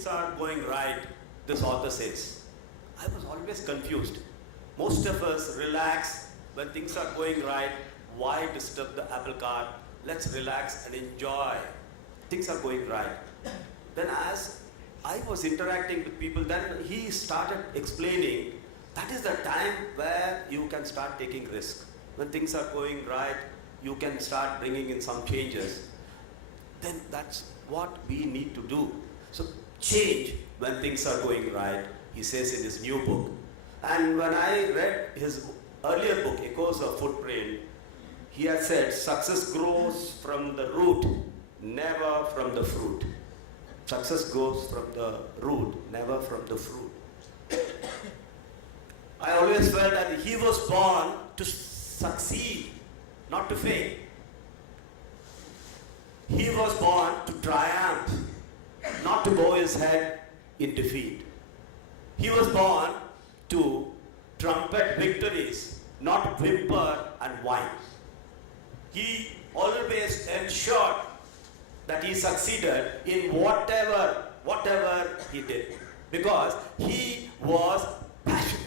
things are going right, this author says. I was always confused. Most of us relax when things are going right. Why disturb the apple cart? Let's relax and enjoy. Things are going right. Then as I was interacting with people, then he started explaining that is the time where you can start taking risk. When things are going right, you can start bringing in some changes. Then that's what we need to do. So change when things are going right, he says in his new book. And when I read his earlier book, Echoes of Footprint, he had said, success grows from the root, never from the fruit. Success grows from the root, never from the fruit. I always felt that he was born to succeed, not to fail. He was born to triumph, not to bow his head in defeat. He was born to trumpet victories, not whimper and whine. He always ensured that he succeeded in whatever he did, because he was passionate.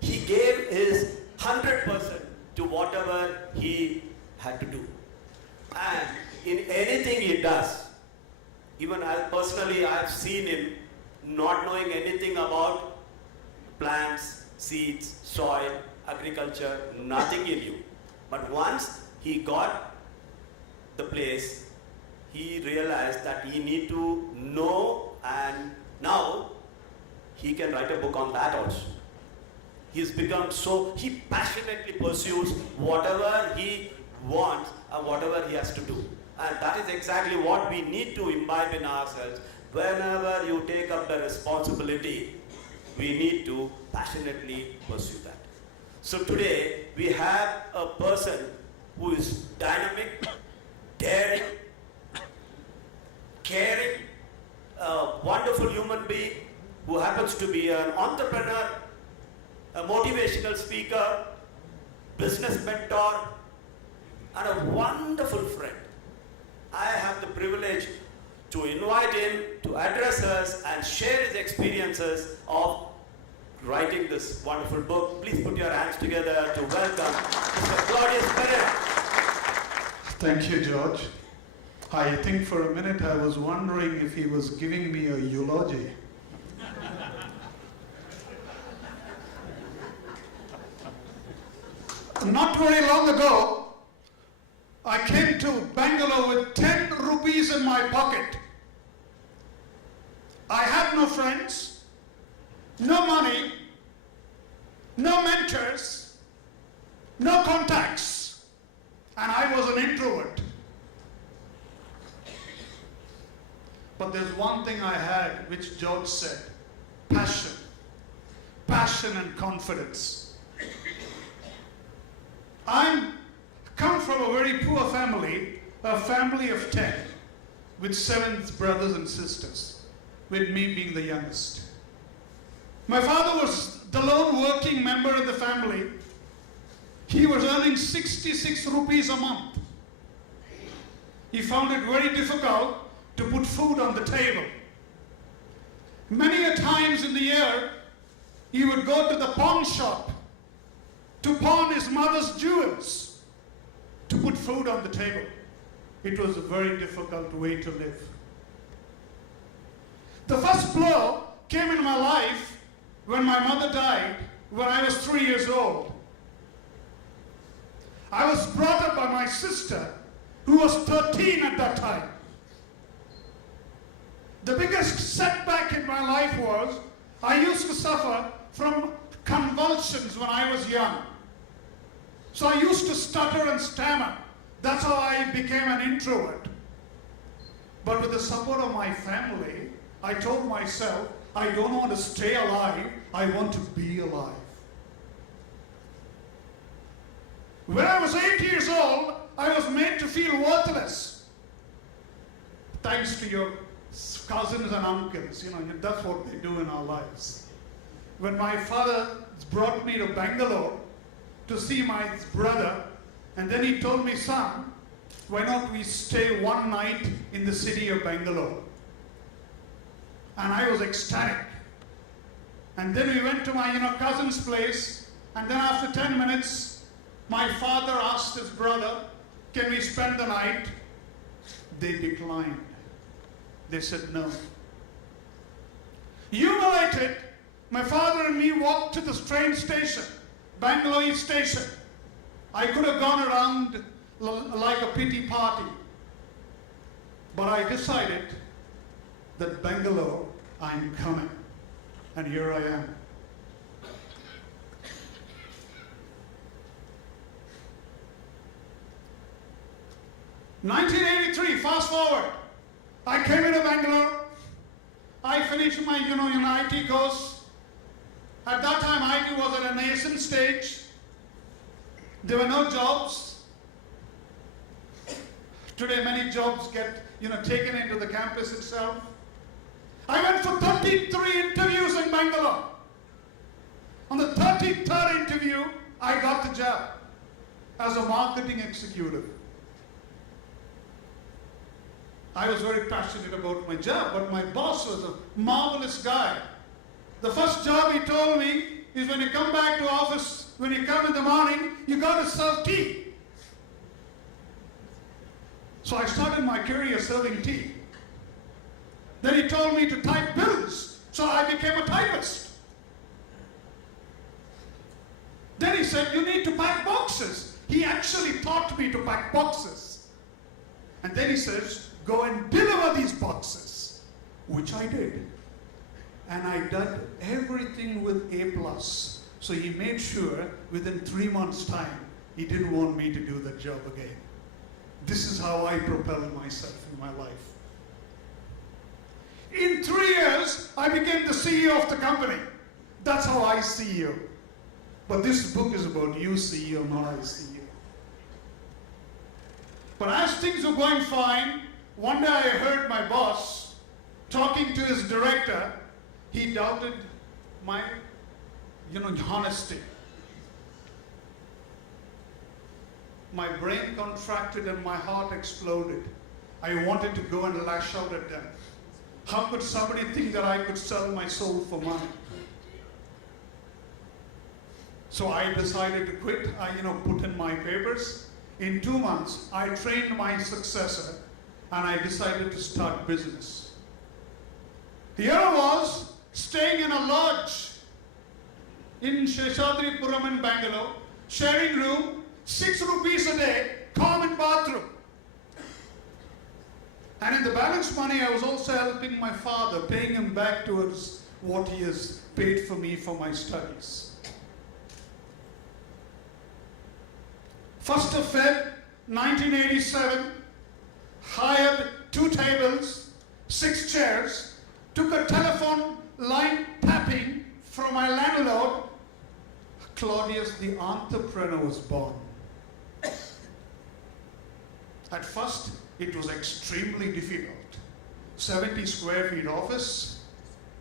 He gave his 100% to whatever he had to do. And in anything he does, even I personally, I've seen him not knowing anything about plants, seeds, soil, agriculture, nothing he knew. But once he got the place, he realized that he need to know, and now he can write a book on that also. He's become so, he passionately pursues whatever he wants and whatever he has to do. And that is exactly what we need to imbibe in ourselves. Whenever you take up the responsibility, we need to passionately pursue that. So today, we have a person who is dynamic, daring, caring, a wonderful human being who happens to be an entrepreneur, a motivational speaker, business mentor, and a wonderful friend. I have the privilege to invite him to address us and share his experiences of writing this wonderful book. Please put your hands together to welcome Mr. Claudius Pereira. Thank you, George. I think for a minute I was wondering if he was giving me a eulogy. Not very long ago, I came to Bangalore with 10 rupees in my pocket. I had no friends, no money, no mentors, no contacts, and I was an introvert. But there's one thing I had which George said, passion. Passion and confidence. I come from a very poor family, a family of 10, with 7 brothers and sisters, with me being the youngest. My father was the lone working member of the family. He was earning 66 rupees a month. He found it very difficult to put food on the table. Many a times in the year, he would go to the pawn shop to pawn his mother's jewels to put food on the table. It was a very difficult way to live. The first blow came in my life when my mother died when I was 3 years old. I was brought up by my sister, who was 13 at that time. The biggest setback in my life was I used to suffer from convulsions when I was young. So I used to stutter and stammer. That's how I became an introvert. But with the support of my family, I told myself, I don't want to stay alive, I want to be alive. When I was 8 years old, I was made to feel worthless. Thanks to your cousins and uncles, that's what they do in our lives. When my father brought me to Bangalore to see my brother, and then he told me, son, why not we stay one night in the city of Bangalore? And I was ecstatic. And then we went to my cousin's place, and then after 10 minutes, my father asked his brother, can we spend the night? They declined. They said no. Humiliated, my father and me walked to the train station, Bangalore station. I could have gone around like a pity party. But I decided that Bangalore, I'm coming. And here I am. "1983, fast forward. I came into Bangalore. I finished my IT course. At that time, IT was at a nascent stage. There were no jobs. Today, many jobs get taken into the campus itself. I went for 33 interviews in Bangalore. On the 33rd interview, I got the job as a marketing executive. I was very passionate about my job, but my boss was a marvelous guy. The first job he told me is, when you come back to office, when you come in the morning, you got to serve tea. So I started my career serving tea. Then he told me to type bills, so I became a typist. Then he said, you need to pack boxes. He actually taught me to pack boxes. And then he says, go and deliver these boxes, which I did. And I did everything with A+. So he made sure within 3 months' time, he didn't want me to do that job again. This is how I propelled myself in my life. In 3 years, I became the CEO of the company. That's how I see you. But this book is about you, CEO, not I, CEO. But as things were going fine, one day I heard my boss talking to his director. He doubted my, honesty. My brain contracted and my heart exploded. I wanted to go and lash out at them. How could somebody think that I could sell my soul for money? So I decided to quit. I, put in my papers. In 2 months, I trained my successor, and I decided to start business. Here I was, staying in a lodge in Sheshadripuram in Bangalore, sharing room, 6 rupees a day, common bathroom. And in the balance money, I was also helping my father, paying him back towards what he has paid for me for my studies. 1st of Feb, 1987, hired 2 tables, 6 chairs, took a telephone line tapping from my landlord. Claudius the entrepreneur was born. At first, it was extremely difficult. 70 square feet office,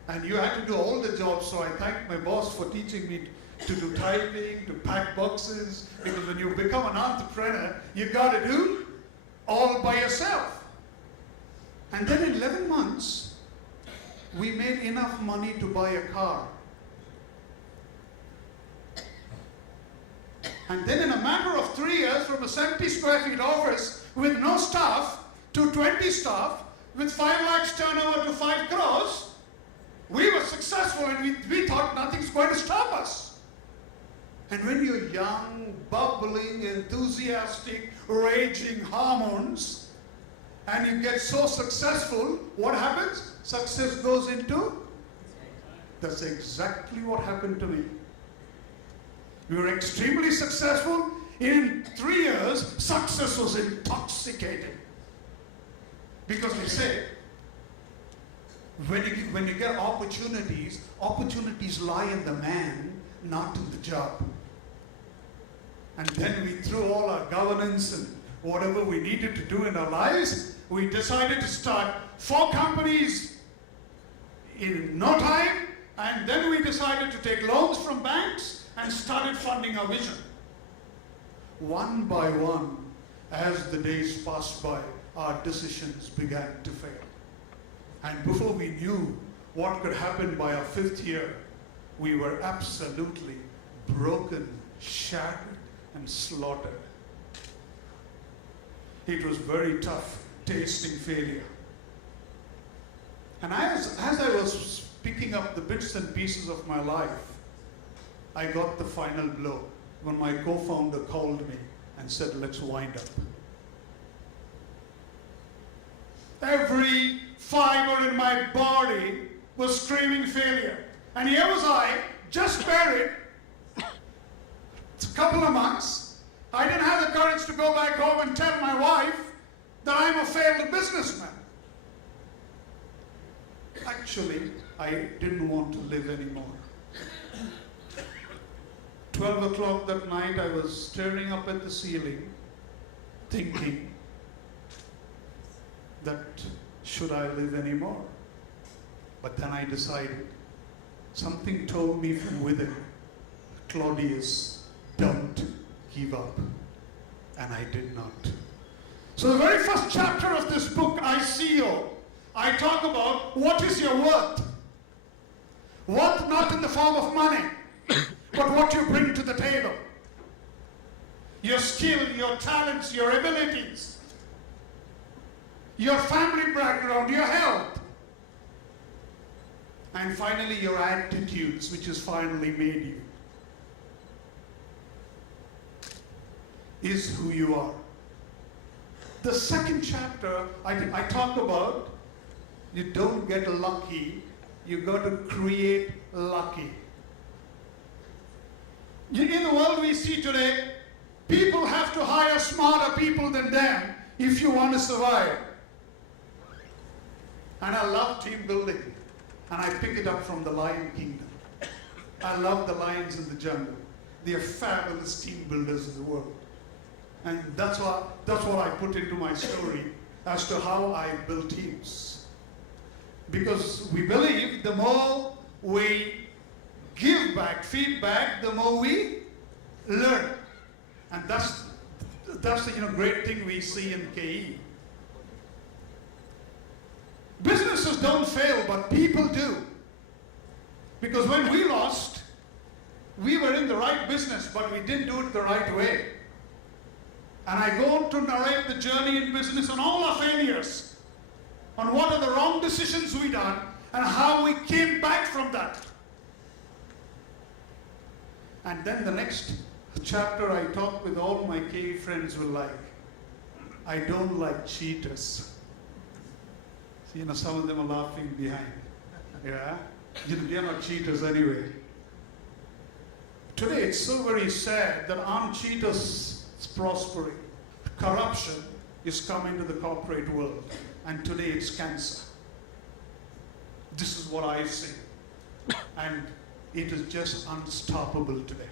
and you had to do all the jobs. So I thank my boss for teaching me to do typing, to pack boxes, because when you become an entrepreneur, you got to do all by yourself. And then in 11 months, we made enough money to buy a car. And then in a matter of 3 years, from a 70 square feet office with no staff to 20 staff, with 5 lakhs turnover to 5 crores, we were successful, and we thought nothing's going to stop us. And when you're young, bubbling, enthusiastic, raging hormones, and you get so successful, what happens? Success goes into? That's exactly what happened to me. We were extremely successful. In 3 years, success was intoxicating. Because they say, when you get opportunities, opportunities lie in the man, not in the job. And then we threw all our governance and whatever we needed to do in our lives, we decided to start 4 companies in no time, and then we decided to take loans from banks and started funding our vision. One by one, as the days passed by, our decisions began to fail. And before we knew, what could happen by our 5th year, we were absolutely broken, shattered, and slaughtered. It was very tough tasting failure. And as I was picking up the bits and pieces of my life, I got the final blow when my co-founder called me and said, let's wind up. Every fiber in my body was screaming failure. And here was I, just married, it's a couple of months. I didn't have the courage to go back home and tell my wife that I'm a failed businessman. Actually, I didn't want to live anymore. 12 o'clock that night, I was staring up at the ceiling, thinking that should I live anymore? But then I decided, something told me from within, Claudius, don't give up. And I did not. So the very first chapter of this book, ICO, I talk about what is your worth. Worth not in the form of money, but what you bring to the table. Your skill, your talents, your abilities, your family background, your health. And finally, your attitudes, which has finally made you. Is who you are. The second chapter, I talk about, you don't get lucky, you got to create lucky. In the world we see today, people have to hire smarter people than them if you want to survive. And I love team building. And I pick it up from the Lion Kingdom. I love the lions in the jungle. They are fabulous team builders in the world. And that's what I put into my story as to how I build teams. Because we believe the more we give back, feedback, the more we learn. And that's the great thing we see in KE. Businesses don't fail, but people do. Because when we lost, we were in the right business, but we didn't do it the right way. And I go on to narrate the journey in business on all our failures, on what are the wrong decisions we done, and how we came back from that. And then the next chapter I talk with all my KE friends will like. I don't like cheaters. Some of them are laughing behind. Yeah? They're not cheaters anyway. Today it's so very sad that aren't cheaters prospering. Corruption is coming to the corporate world. And today it's cancer. This is what I see. And it is just unstoppable today.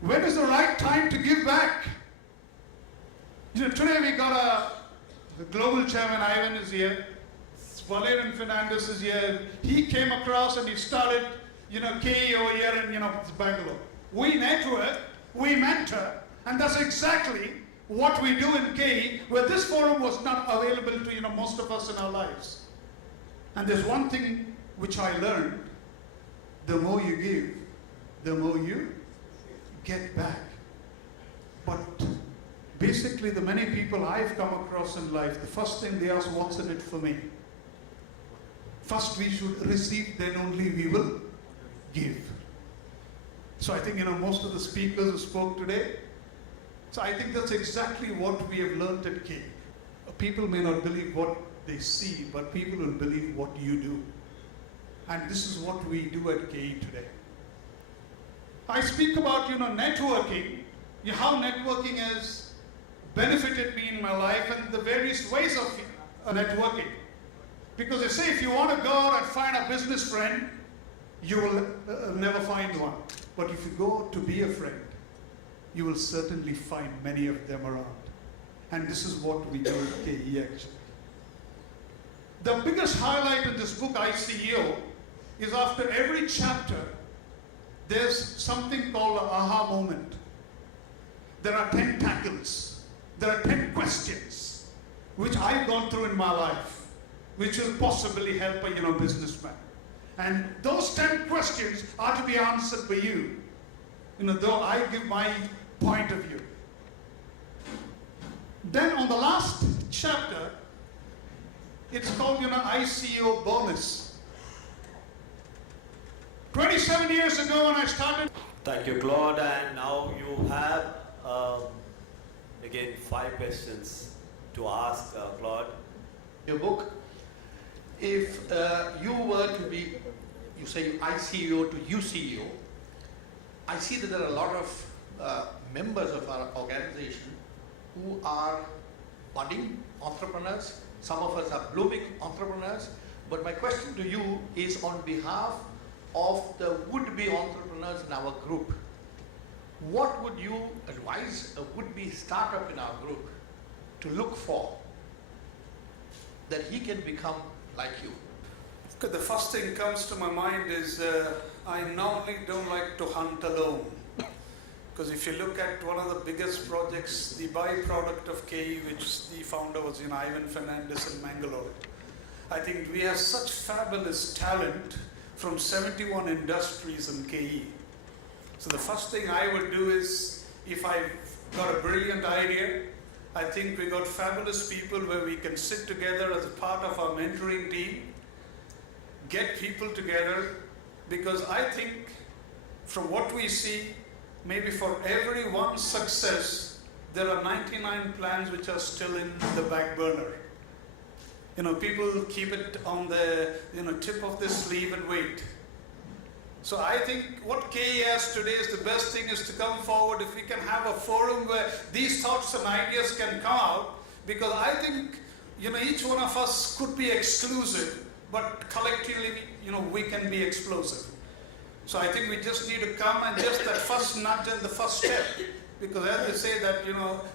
When is the right time to give back? Today we got the global chairman, Ivan, is here. Valerian Fernandez is here. He came across and he started, KE over here in, Bangalore. We network, we mentor, and that's exactly what we do in KE, where this forum was not available to, most of us in our lives. And there's one thing which I learned, the more you give, the more you get back. But basically, the many people I've come across in life, the first thing they ask, what's in it for me? First we should receive, then only we will give. So I think, most of the speakers who spoke today, so I think that's exactly what we have learned at KE. People may not believe what they see, but people will believe what you do. And this is what we do at KE today. I speak about, networking, how networking has benefited me in my life and the various ways of networking. Because they say if you want to go out and find a business friend, you will never find one. But if you go to be a friend, you will certainly find many of them around. And this is what we do at KE actually. The biggest highlight in this book, ICO, is after every chapter, there's something called an aha moment. There are 10 tackles. There are 10 questions which I've gone through in my life. which will possibly help a businessman. And those 10 questions are to be answered by you, though I give my point of view. Then on the last chapter, it's called ICO bonus. 27 years ago when I started. Thank you, Claude. And now you have again 5 questions to ask Claude. Your book, if you were to be, you say ICO to UCO, I see that there are a lot of members of our organization who are budding entrepreneurs. Some of us are blooming entrepreneurs. But my question to you is on behalf of the would-be entrepreneurs in our group. What would you advise a would-be startup in our group to look for that he can become like you? The first thing comes to my mind is I normally don't like to hunt alone. Because if you look at one of the biggest projects, the byproduct of KE, which the founder was Ivan Fernandez in Mangalore, I think we have such fabulous talent from 71 industries in KE. So the first thing I would do is, if I've got a brilliant idea, I think we got fabulous people where we can sit together as a part of our mentoring team, get people together, because I think from what we see, maybe for every one success, there are 99 plans which are still in the back burner. People keep it on the tip of the sleeve and wait. So I think what KE has today is the best thing is to come forward if we can have a forum where these thoughts and ideas can come out, because I think each one of us could be exclusive, but collectively we can be explosive. So I think we just need to come and just that first nudge and the first step, because as they say that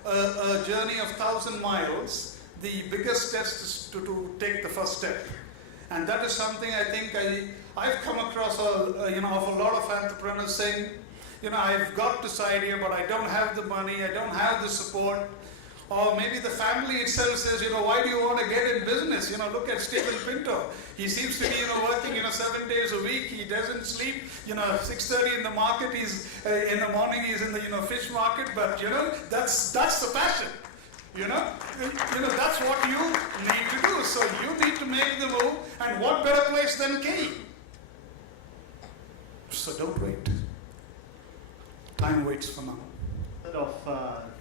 a journey of 1,000 miles, the biggest test is to take the first step. And that is something I think I've come across of a lot of entrepreneurs saying, I've got this idea, but I don't have the money, I don't have the support. Or maybe the family itself says, why do you want to get in business? Look at Stephen Pinto. He seems to be, working, 7 days a week. He doesn't sleep. 6:30 in the market. In the morning. He's in the, fish market. But that's the passion. That's what you need to do. So you need to make the move. And what better place than KE? So don't wait. Time waits for now. Of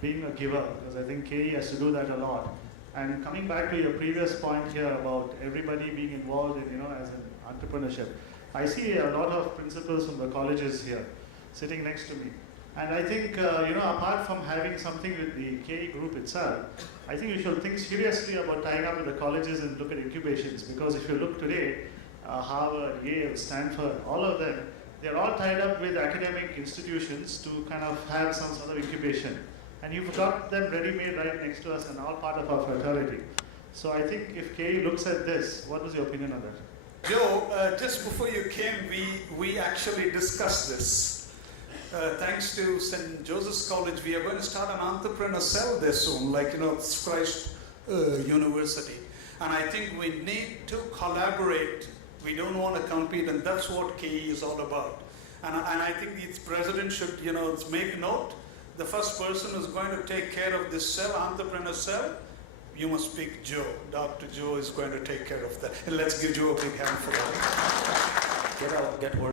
being a giver, because I think KE has to do that a lot. And coming back to your previous point here about everybody being involved in, as an entrepreneurship, I see a lot of principals from the colleges here sitting next to me. And I think, apart from having something with the KE group itself, I think you should think seriously about tying up with the colleges and look at incubations, because if you look today, Harvard, Yale, Stanford, all of them, they're all tied up with academic institutions to kind of have some sort of incubation. And you've got them ready-made right next to us and all part of our fraternity. So I think if KE looks at this, what was your opinion on that? Joe, just before you came, we actually discussed this. Thanks to St. Joseph's College, we are going to start an entrepreneur cell there soon, like, Christ University. And I think we need to collaborate. We don't want to compete, and that's what KE is all about. And I think its president should, make note. The first person who's going to take care of this cell, entrepreneur cell, you must pick Joe. Dr. Joe is going to take care of that. And let's give Joe a big hand for that. Get hold